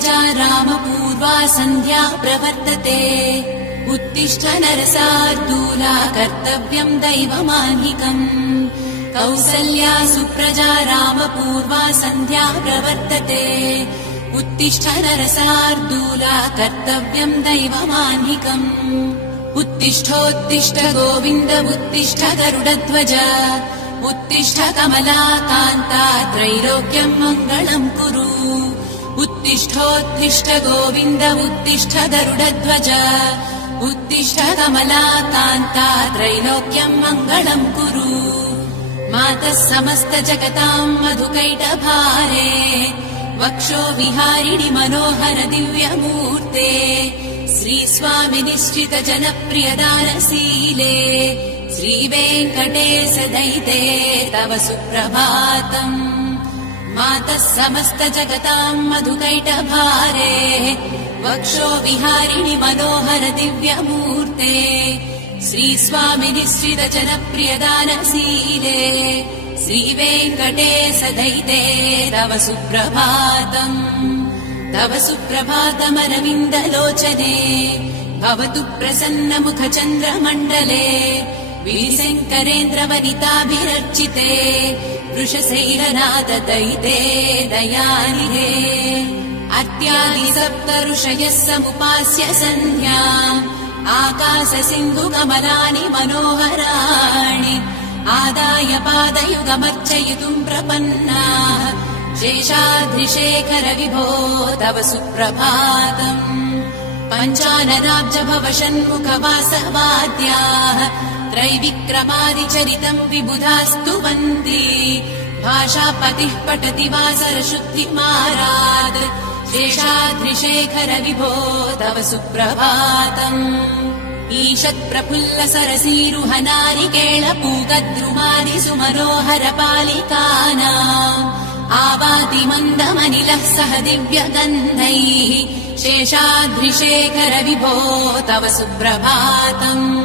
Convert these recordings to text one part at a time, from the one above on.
सुप्रजा रामपूर्वा सन्ध्या प्रवर्तते। उत्तिष्ठ नरसार्दूला कर्तव्यम् दैवमान्निकम्। कौसल्या सुप्रजा रामपूर्वा सन्ध्या प्रवर्तते। उत्तिष्ठ नरसार्दूला कर्तव्यम् दैवमान्निकम्। उत्तिष्ठोत्तिष्ठ गोविन्द उत्तिष्ठ गरुडध्वज। उत्तिष्ठ कमलाकान्ता त्रैलोक्यम् मङ्गलम् कुरु। उत्तिष्ठोत्तिष्ठ गोविन्द उत्तिष्ठ गरुडध्वज। उत्तिष्ठ कमलाकान्ता त्रैलोक्यम् मङ्गलम् कुरु। मातः समस्त जगताम् मधुकैटभारे। वक्षो विहारिणि मनोहर दिव्यमूर्ते। श्रीस्वामि निश्चित जनप्रियदानशीले। श्रीवेङ्कटेश दयिते तव सुप्रभातम्। मातः समस्त जगताम् मधुकैटभारे। वक्षो विहारिणि मनोहर दिव्यमूर्ते। श्रीस्वामि निश्चित जनप्रियदानशीले। श्रीवेङ्कटेश दयिते तव सुप्रभातम्। तव सुप्रभातमरविन्दलोचने। भवतु प्रसन्न मुख चन्द्रमण्डले। विशङ्करेन्द्रवनिताभिरर्चिते। वृषशैलनाथ दयिते दयानिधे। अर्त्यादि सप्त ऋषयः समुपास्य सन्ध्याम्। आकाश सिन्धु कमलानि मनोहराणि। आदाय पादयुगमर्चयितुम् प्रपन्नाः। शेषाद्रिशेखर विभो तव सुप्रभातम्। पञ्चाननाब्ज भव षण्मुखवासवाद्याः। त्रैविक्रमादिचरितम् विबुधास्तुवन्ति। भाषापतिः पठति वासरशुद्धिमारात्। शेषाद्रिशेखर विभो तव सुप्रभातम्। ईषत्प्रफुल्ल सरसीरुहनारिकेळपूगद्रुमादि सुमनोहर पालिकानाम्। आवाति मन्दमनिलः सह दिव्यगन्धैः। शेषाद्रिशेखर विभो तव सुप्रभातम्।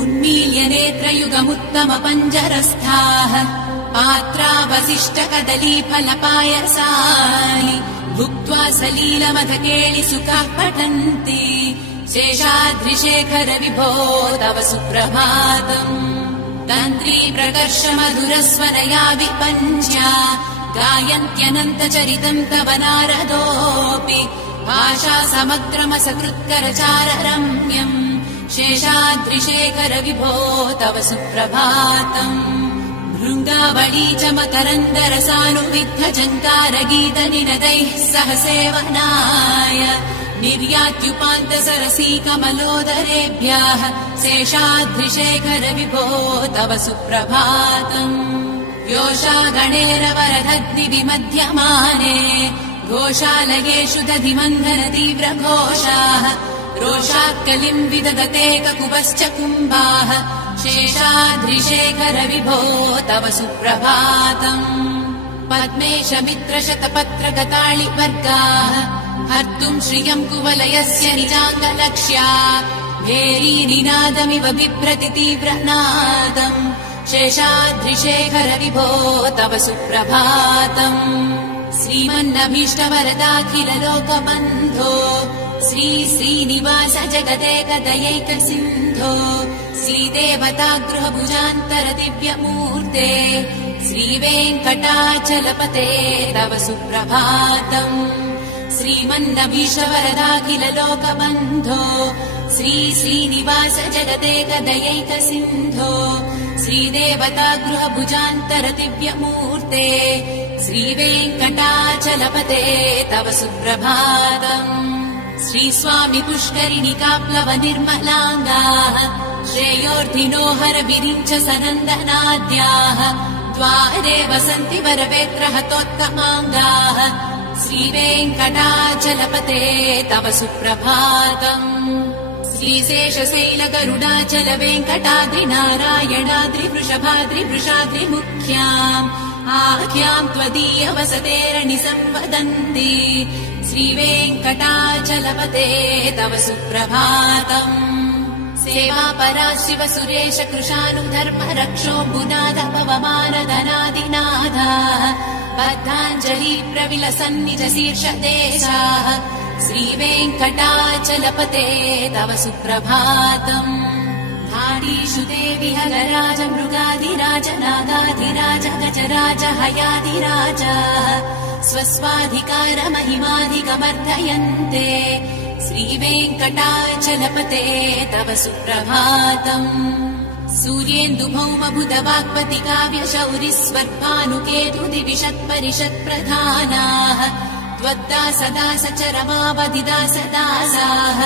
उन्मील्य नेत्रयुगमुत्तम पञ्जरस्थाः। पात्रावसिष्ठ कदलीफलपायसानि। भुक्त्वा सलीलमधकेळि सुखाः पठन्ति। शेषाद्रिशेखर विभो तव सुप्रभातम्। तन्त्री प्रकर्ष मधुरस्वनया विपञ्च्या। गायन्त्यनन्तचरितम् तव नारदोऽपि। भाषा समग्रमसकृत्करचाररम्यम्। शेषाद्रिशेखर विभो तव सुप्रभातम्। भृङ्गावळी च मकरन्दरसानुविद्ध जङ्कारगीत निनदैः सह सेवनाय। निर्यात्युपान्त सरसी कमलोदरेभ्यः। शेषाद्रिशेखर विभो तव सुप्रभातम्। योषा गणेरवरदद्धि विमध्यमाने। घोषालयेषु दधिमन्थन तीव्रघोषाः। रोषात्कलिम् विदधते ककुभश्च कुम्भाः। शेषाद्रिशेखर विभो तव सुप्रभातम्। पद्मेश मित्र शतपत्रगताळिवर्गाः। हर्तुम् श्रियम् कुवलयस्य निजाङ्गलक्ष्या। भेरीनिनादमिव बिभ्रति तीव्रनादम्। शेषाद्रिशेखर विभो तव सुप्रभातम्। श्रीमन्नभीष्टवरदाखिल लोकबन्धो। श्री श्रीनिवास जगदेक दयैक सिन्धो। श्रीदेवतागृहभुजान्तर दिव्यमूर्ते। श्रीवेङ्कटाचलपते तव सुप्रभातम्। श्रीमन्नभीष्टवरदाखिल लोकबन्धो। श्री श्रीनिवास जगदेक दयैक सिन्धो। श्रीदेवतागृहभुजान्तर दिव्यमूर्ते। श्रीवेङ्कटाचलपते तव सुप्रभातम्। श्रीस्वामि पुष्करिणिकाप्लव निर्मलाङ्गाः। श्रेयोर्धिनो हर विरिञ्च सनन्दनाद्याः। द्वारे वसन्ति वरवेत्रहतोत्तमाङ्गाः। श्रीवेङ्कटाचलपते तव सुप्रभातम्। श्रीशेषशैल गरुडाचल वेङ्कटाद्रिनारायणाद्रि वृषभाद्रि वृषाद्रिमुख्याम्। आख्याम् त्वदीय वसतेरणि संवदन्ति। श्रीवेङ्कटाचलपते तव सुप्रभातम्। सेवापरा शिव सुरेश कृशानुधर्म रक्षोऽम्बुनाद पवमानधनादिनाथः। बद्धाञ्जलि प्रविलसन्निज शीर्षदेशाः श्रीवेङ्कटाचलपते तव सुप्रभातम् धाडीषु देवि हलराज मृगाधिराज नागाधिराज गजराज हयाधिराजाः स्वस्वाधिकार महिमाधिकमर्दयन्ते श्रीवेङ्कटाचलपते तव सुप्रभातम् सूर्येन्दुभौमभुत वाक्पति काव्यशौरिस्वर्भानुकेतु दिविषत्परिषत्प्रधानाः त्वद्दासदास चरमावधिदासदासाः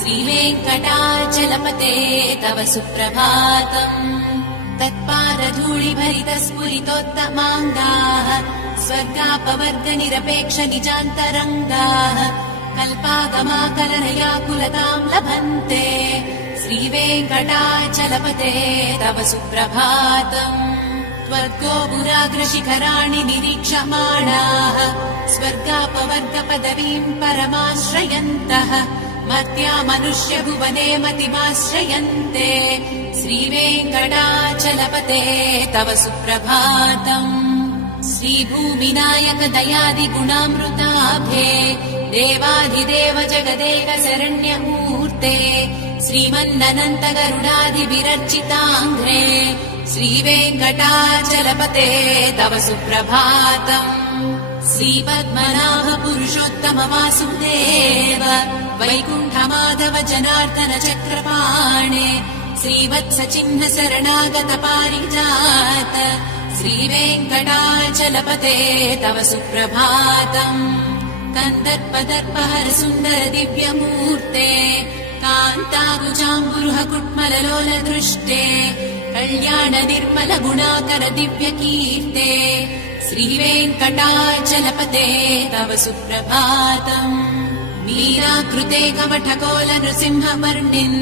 श्रीवेङ्कटाचलपते तव सुप्रभातम् तत्पारधूलिभरितस्फुरितोत्तमाङ्गाः स्वर्गापवर्ग निरपेक्ष निजान्तरङ्गाः कल्पागमाकलनयाकुलताम् लभन्ते श्रीवेङ्कटाचलपते तव सुप्रभातम् त्वद्गोपुराग्रशिखराणि निरीक्षमाणाः स्वर्गापवर्ग पदवीम् परमाश्रयन्तः मर्त्या मनुष्य भुवने मतिमाश्रयन्ते श्रीवेङ्कटाचलपते तव सुप्रभातम् श्रीभूमिनायक दयादिगुणामृताभे देवाधिदेव जगदेक शरण्यमूर्ते श्रीमन्ननन्त गरुडादिविरर्चिताङ्घ्रे श्रीवेङ्कटाचलपते तव सुप्रभातम् श्रीपद्मनाभ पुरुषोत्तम वासुदेव वैकुण्ठमाधव जनार्दन चक्रपाणे श्रीवत्स चिह्न शरणागत पारिजात श्रीवेङ्कटाचलपते तव सुप्रभातम् कन्दर्पदर्पहर सुन्दर दिव्यमूर्ते कान्ताकुजाम्बुरुह कुट्मललोल दृष्टे कल्याण निर्मल गुणाकर दिव्यकीर्ते श्रीवेङ्कटाचलपते तव सुप्रभातम् मीराकृते कवठकोल नृसिंहवर्णिन्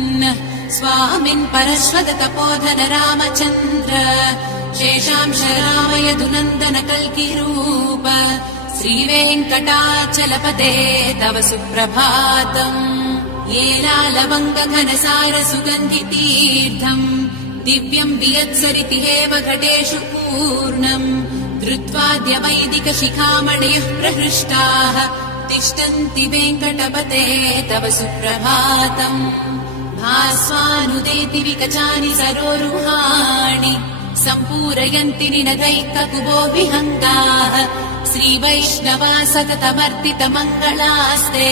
स्वामिन् परश्वत तपोधन रामचन्द्र शेषांश रामयदुनन्दन कल्किरूप श्रीवेङ्कटाचलपते तव सुप्रभातम् येलालवङ्ग घनसार सुगन्धितीर्थम् दिव्यम् वियत्सरिति हेव घटेषु पूर्णम् धृत्वाद्य वैदिक शिखामणयः प्रहृष्टाः तिष्ठन्ति वेङ्कटपते तव सुप्रभातम् भास्वानुदेति विकचानि सरोरुहाणि सम्पूरयन्ति निनदैककुबो विहङ्गाः श्रीवैष्णवा सततमर्तित मङ्गलास्ते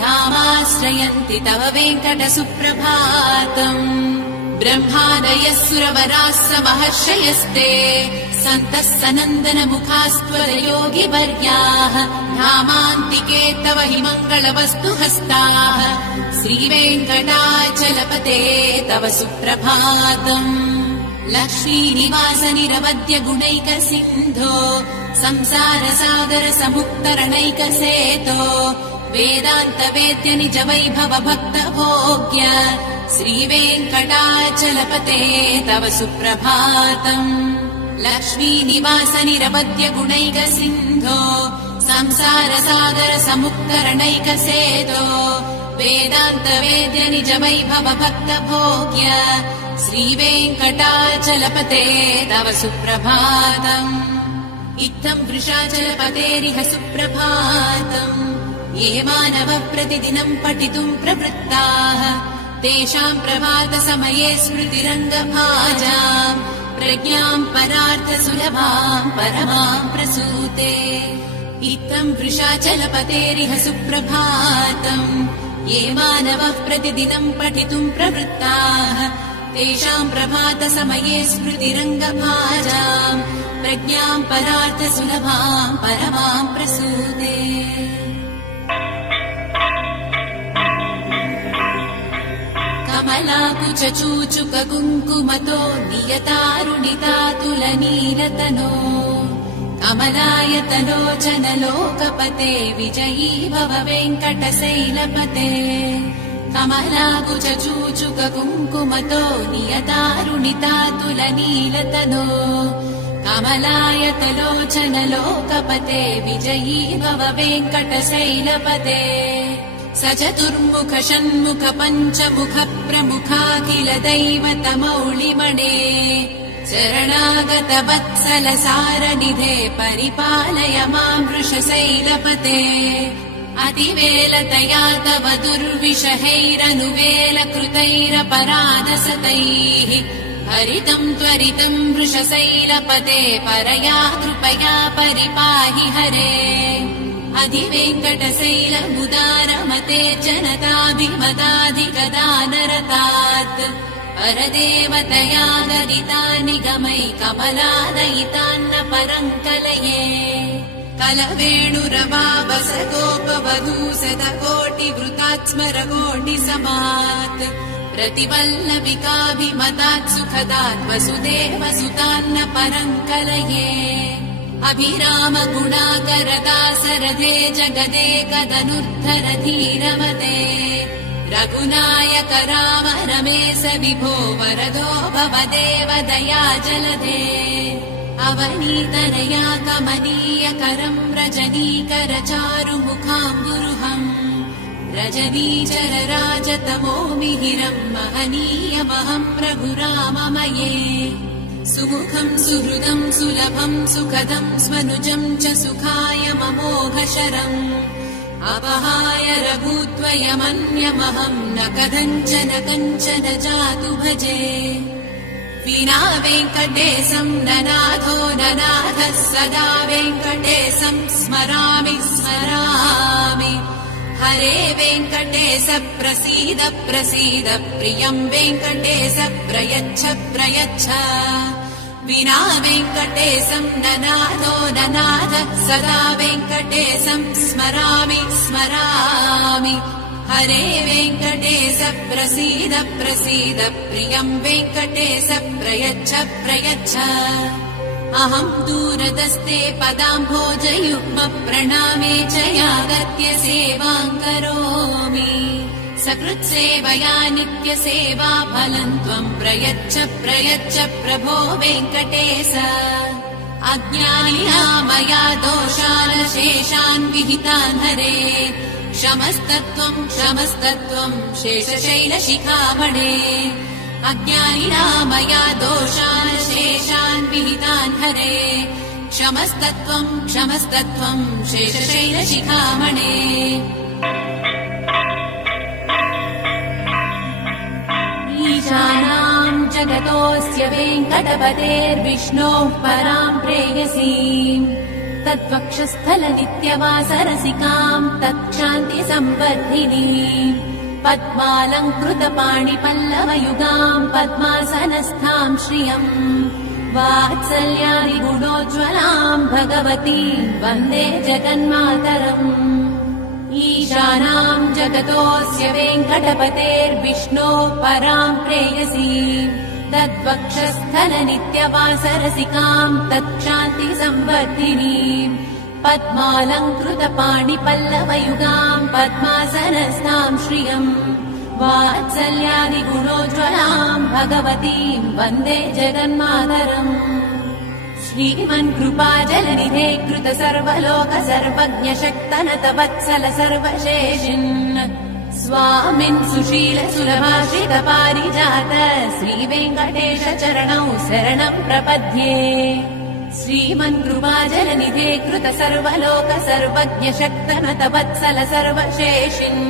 धामाश्रयन्ति तव वेङ्कट सुप्रभातम् ब्रह्मादयः सुरवराः समहर्षयस्ते सन्तः सनन्दन मुखास्त्वर योगिवर्याः धामान्तिके तव हि मङ्गलवस्तु हस्ताः श्रीवेङ्कटाचलपते तव सुप्रभातम् लक्ष्मीनिवास निरवद्य गुणैक सिन्धो संसार सागर समुत्तरणैक सेतो वेदान्त वेद्य निज वैभव भक्त भोग्य श्रीवेङ्कटाचलपते तव सुप्रभातम् लक्ष्मीनिवास निरवद्य गुणैक सिन्धो संसार सागर समुत्तरणैक सेतो वेदान्त वेद्य निज वैभव भक्त भोग्य श्रीवेङ्कटाचलपते तव सुप्रभातम् इत्थम् वृषाचलपतेरिह सुप्रभातम् ये मानव प्रतिदिनम् पठितुम् प्रवृत्ताः तेषाम् प्रभात समये स्मृतिरङ्गभाजाम् प्रज्ञाम् परार्थ सुलभाम् परमाम् प्रसूते इत्थम् वृषाचलपतेरिह सुप्रभातम् ये मानवः प्रतिदिनम् पठितुम् प्रवृत्ताः तेषाम् प्रभात समये स्मृतिरङ्गभाजाम् प्रज्ञाम् परार्थ सुलभाम् परमाम् प्रसूते कमलाकुचूचुक कुङ्कुमतो नियतारुणितातुलनीलतनो कमलायतलोचन लोकपते विजयी भव वेङ्कटशैलपते कमलाकुचूचुक कुङ्कुमतो नियतारुणितातुलनीलतनो कमलायतलोचन लोकपते विजयी भव वेङ्कटशैलपते स चतुर्मुख षण्मुख पञ्चमुख प्रमुखाखिल दैवतमौलिमणे शरणागत वत्सल सारनिधे परिपालय माम् वृषशैलपते अतिवेलतया तव दुर्विषहैरनुवेलकृतैरपराधसतैः हरितम् त्वरितम् वृषशैलपते परया कृपया परिपाहि हरे अधिवेङ्कटशैलमुदारमते जनताभिमताधिगदानरतात् परदेवतया गदितानि गमै कमलादयितान्न परम् कलये कलवेणुरवावस गोपवधूशतकोटिवृतात् स्मरकोटिसमात् प्रतिवल्लभिकाभिमतात् सुखदात् वसुदेवसुतान्न परम् कलये अभिराम गुणाकरदासरथे जगदेकदनुद्धर धीरमते रघुनायक राम रमेश विभो वरदो भवदेव दया जलधे अवनीतनया कमनीयकरम् रजनीकर चारुमुखाम्बुरुहम् रजनीचर राजतमो मिहिरम् महनीयमहम् रघुराममये सुमुखम् सुहृदम् सुलभम् सुखदम् स्वनुजम् च सुखाय ममोघशरम् अपहाय रघुत्वयमन्यमहम् न कथञ्चन कञ्चन जातु भजे विना वेङ्कटेशम् ननाथो ननाथः सदा वेङ्कटेशम् स्मरामि स्मरामि हरे वेङ्कटेश प्रसीद प्रसीद प्रियम् वेङ्कटेश प्रयच्छ प्रयच्छ विना वेङ्कटेशम् ननाथो ननाथः सदा वेङ्कटेशम् स्मरामि स्मरामि हरे वेङ्कटेश प्रसीद प्रसीद प्रियम् वेङ्कटेश प्रयच्छ प्रयच्छ अहम् दूरदस्ते पदाम्भोजयुग्म प्रणामे च यागत्य सेवाम् करोमि सकृत्सेवया नित्यसेवा फलम् त्वम् प्रयच्छ प्रयच्छ प्रभो वेङ्कटेश अज्ञानिना मया दोषान् शेषान् विहितान् हरे क्षमस्तत्त्वम् क्षमस्तत्त्वम् शेषशैलशिखामणे अज्ञानिना मया दोषान् शेषान् विहितान् हरे क्षमस्तत्त्वम् क्षमस्तत्त्वम् शेषशैलशिखामणे ईशानाम् जगतोऽस्य वेङ्कटपतेर्विष्णोः पराम् प्रेयसीम् तद्वक्षस्थल नित्यवासरसिकाम् तत्क्षान्तिसम्वर्धिनीम् पद्मालङ्कृतपाणिपल्लवयुगाम् पद्मासनस्थाम् श्रियम् वात्सल्यादि गुणोज्ज्वलाम् भगवतीम् वन्दे जगन्मातरम् ईशानाम् जगतोऽस्य वेङ्कटपतेर्विष्णोः पराम् प्रेयसीम् तद्वक्षस्थल नित्यवासरसिकाम् तत्क्षान्तिसम्वर्धिनीम् पद्मालङ्कृतपाणिपल्लवयुगाम् पद्मासनस्थाम् श्रियम् वात्सल्यादि गुणोज्ज्वलाम् भगवतीम् वन्दे जगन्मातरम् श्रीमन्कृपाजलनिधे कृत सर्वलोक सर्वज्ञ शक्तनत वत्सल सर्वशेषिन् स्वामिन् सुशील सुलभाश्रित पारिजात श्रीवेङ्कटेश चरणौ शरणम् प्रपद्ये श्रीमन्कृपाजलनिधे कृत सर्वलोक सर्वज्ञ शक्तनत वत्सल सर्वशेषिन्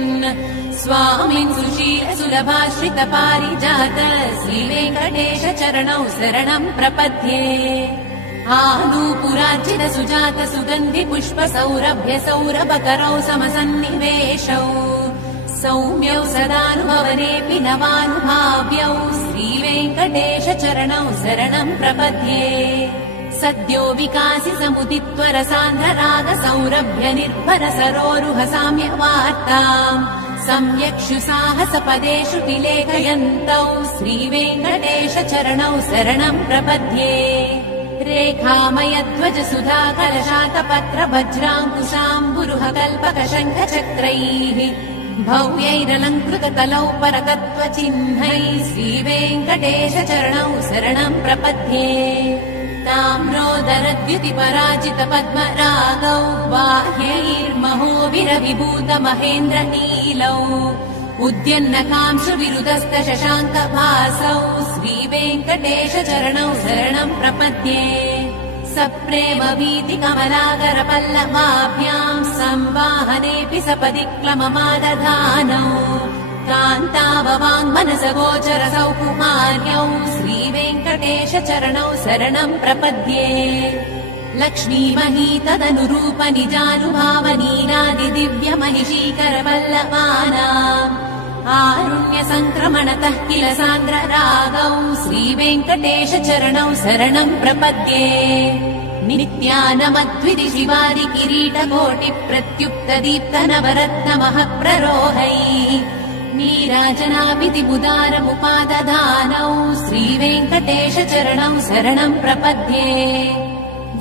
स्वामिन् सुशील सुलभाश्रित पारिजात श्रीवेङ्कटेश चरणौ शरणम् प्रपद्ये आनूपुरार्चित सुजात सुगन्धि पुष्प सौरभ्य सौरभकरौ समसन्निवेशौ सौम्यौ सदानुभवनेऽपि नवानुभाव्यौ श्रीवेङ्कटेश चरणौ शरणम् प्रपद्ये सद्यो विकासि समुदित्वर सान्द्रराग सौरभ्य निर्भर सरोरुह साम्यवार्ताम् सम्यक्षु साहसपदेषु तिलेखयन्तौ श्रीवेङ्कटेश चरणौ शरणम् प्रपद्ये रेखामयध्वज सुधा कलशातपत्र वज्राङ्कुशाम्बुरुह कल्पक शङ्ख चक्रैः भव्यैरलङ्कृत तलौ परकत्वचिह्नैः श्रीवेङ्कटेश चरणौ शरणम् प्रपद्ये ताम्रोदरद्युति पराजित पद्मरागौ बाह्यैर्महोभिरविभूत महेन्द्र नीलौ उद्यन्नकांशुविरुदस्त शशाङ्कभासौ श्रीवेङ्कटेश चरणौ शरणम् प्रपद्ये सप्रेम वीति कमलाकर पल्लवाभ्याम् संवाहनेऽपि सपदि क्लममादधानौ कान्ताववाङ्मनस गोचर सौकुमार्यौ श्रीवेङ्कटेश चरणौ शरणम् प्रपद्ये लक्ष्मीमही तदनुरूप निजानुभावनीनादि दिव्य महिषीकर पल्लवानाम् आरुण्य सङ्क्रमणतः किल सान्द्र रागौ श्रीवेङ्कटेश चरणौ शरणम् प्रपद्ये नित्यानमद्विधि शिवादि किरीटकोटि प्रत्युक्त दीप्त नवरत्नमः प्ररोहैः नीराजनाभिति मुदारमुपादधानौ श्रीवेङ्कटेश चरणौ शरणम् प्रपद्ये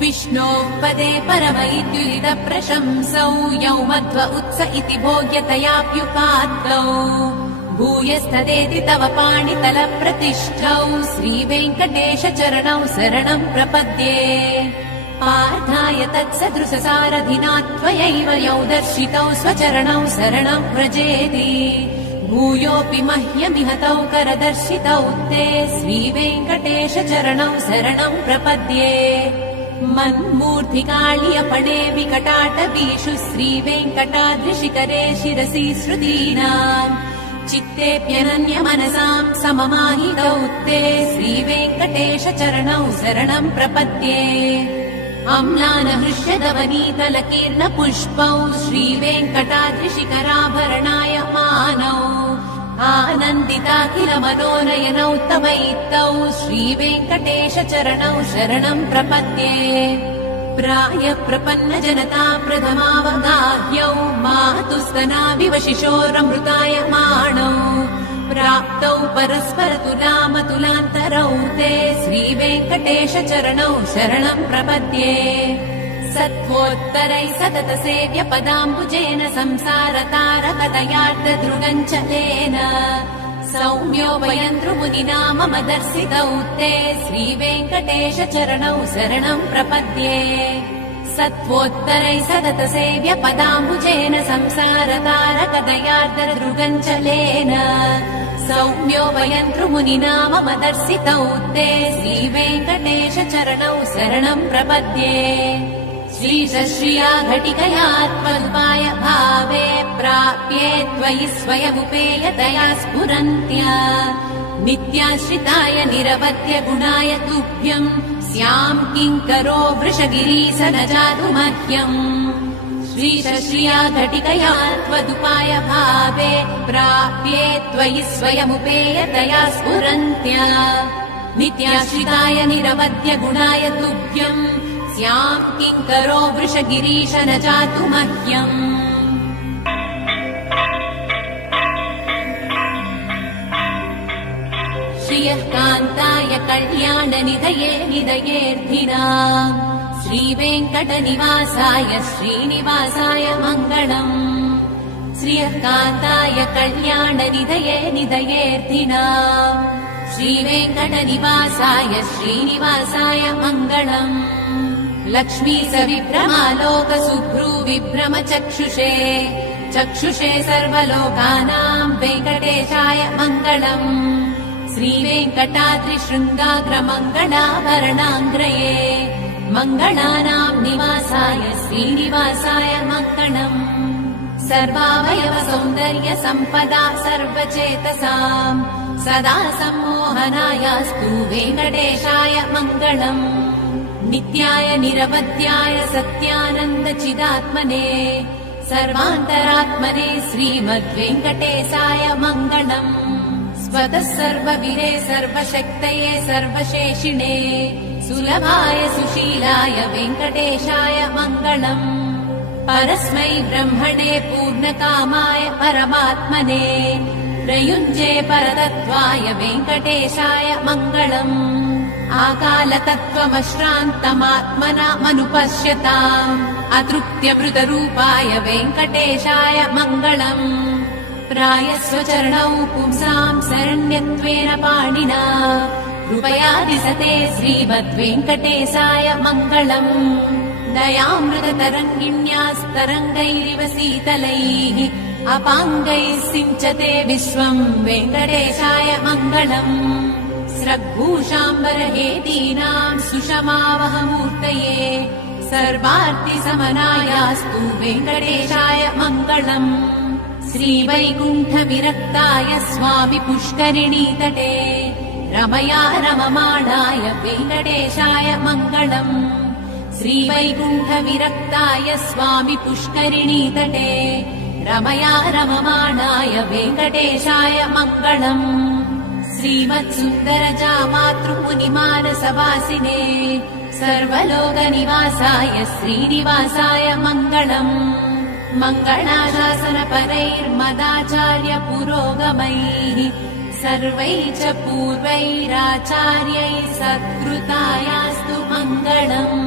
विष्णोः पदे परमैद्युदित प्रशंसौ यौ मध्व उत्स इति भोग्यतयाप्युपात्तौ भूयस्तदेति तव पाणितल प्रतिष्ठौ श्रीवेङ्कटेश चरणौ शरणम् प्रपद्ये पार्थाय तत्सदृशसारथिना त्वयैव यौ दर्शितौ स्वचरणौ शरणम् व्रजेति भूयोऽपि मह्यमिहतौ करदर्शितौ ते श्रीवेङ्कटेश चरणौ शरणम् प्रपद्ये मन्मूर्तिकाळ्यपणे विकटाटवीषु श्रीवेङ्कटाद्रिशिखरे शिरसि श्रुतीनाम् चित्तेऽप्यनन्यमनसाम् सममाहितौ ते श्रीवेङ्कटेश चरणौ शरणम् प्रपद्ये अम्लानहृष्यदवनीतलकीर्णपुष्पौ श्रीवेङ्कटाद्रिशिखराभरणाय मानौ आनन्दिताखिल मनोनयनौ तवैतौ श्रीवेङ्कटेश चरणौ शरणम् प्रपद्ये प्राय प्रपन्न जनता प्रथमावगाह्यौ मातुस्तनाविव शिशोरमृताय माणौ प्राप्तौ परस्पर तुलामतुलान्तरौ ते श्रीवेङ्कटेश चरणौ शरणम् प्रपद्ये सत्त्वोत्तरैः सतत सेव्य पदाम्बुजेन संसारतारकतयार्धदृगञ्चलेन सौम्योपयन्तृमुनिना मम दर्शितौ ते श्रीवेङ्कटेश चरणौ शरणम् प्रपद्ये सत्त्वोत्तरैः सतत सेव्य पदाम्बुजेन संसारतारकतयार्धदृगञ्चलेन सौम्योपयन्तृमुनिना मम दर्शितौ ते श्रीवेङ्कटेश चरणौ शरणम् प्रपद्ये श्रीशश्रिया घटिकया त्वदुपाय भावे प्राप्ये त्वयि स्वयमुपेयतया स्फुरन्त्या नित्याश्रिताय निरवध्य गुणाय तुभ्यम् स्याम् किङ्करो वृषगिरीश न जातु मह्यम् श्रीशश्रिया घटिकया त्वदुपाय भावे प्राप्ये त्वयि स्वयमुपेयतया स्फुरन्त्या नित्याश्रिताय निरवध्य गुणाय तुभ्यम् स्याम् किङ्करो वृषगिरीश न जातु मह्यम् श्रियः कान्ताय कल्याणनिधये निधयेऽर्थिनाम् श्रीवेङ्कटनिवासाय श्रीनिवासाय मङ्गलम् श्रियः कान्ताय कल्याणनिधये निधयेऽर्थिनाम् श्रीवेङ्कटनिवासाय श्रीनिवासाय मङ्गलम् लक्ष्मी सविभ्रमालोक सुभ्रू विभ्रम चक्षुषे चक्षुषे सर्वलोकानाम् वेङ्कटेशाय मङ्गलम् श्रीवेङ्कटाद्रिशृङ्गाग्रमङ्गलाभरणाङ्ग्रये मङ्गलानाम् निवासाय श्रीनिवासाय मङ्गलम् सर्वावयव सौन्दर्य सम्पदा सर्वचेतसाम् सदा सम्मोहनायास्तु वेङ्कटेशाय मङ्गलम् नित्याय निरवध्याय सत्यानन्द चिदात्मने सर्वान्तरात्मने श्रीमद्वेङ्कटेशाय मङ्गलम् स्वतः सर्वविरे सर्वशक्तये सर्वशेषिणे सुलभाय सुशीलाय वेङ्कटेशाय मङ्गलम् परस्मै ब्रह्मणे पूर्णकामाय परमात्मने प्रयुञ्जे परतत्त्वाय वेङ्कटेशाय मङ्गलम् आकालतत्त्वमश्रान्तमात्मनामनुपश्यताम् अतृप्त्यमृतरूपाय वेङ्कटेशाय मङ्गलम् प्रायस्वचरणौ पुंसाम् शरण्यत्वेन पाणिना कृपया दिशते श्रीमद्वेङ्कटेशाय मङ्गलम् दयामृततरङ्गिण्यास्तरङ्गैरिव शीतलैः अपाङ्गैः सिञ्चते विश्वम् वेङ्कटेशाय मङ्गलम् स्रग्भूषाम्बरहेतीनाम् सुषमावहमूर्तये सर्वार्तिसमनायास्तु वेङ्कटेशाय मङ्गलम् श्रीवैकुण्ठविरक्ताय स्वामि पुष्करिणीतटे रमया रममाणाय वेङ्कटेशाय मङ्गलम् श्रीवैकुण्ठविरक्ताय स्वामि पुष्करिणीतटे रमया रममाणाय वेङ्कटेशाय मङ्गलम् श्रीमत्सुन्दरजामातृमुनिमानसवासिने सर्वलोकनिवासाय श्रीनिवासाय मङ्गलम् मङ्गलाशासनपरैर्मदाचार्य पुरोगमैः सर्वैः च पूर्वैराचार्यैः सत्कृतायास्तु मङ्गलम्।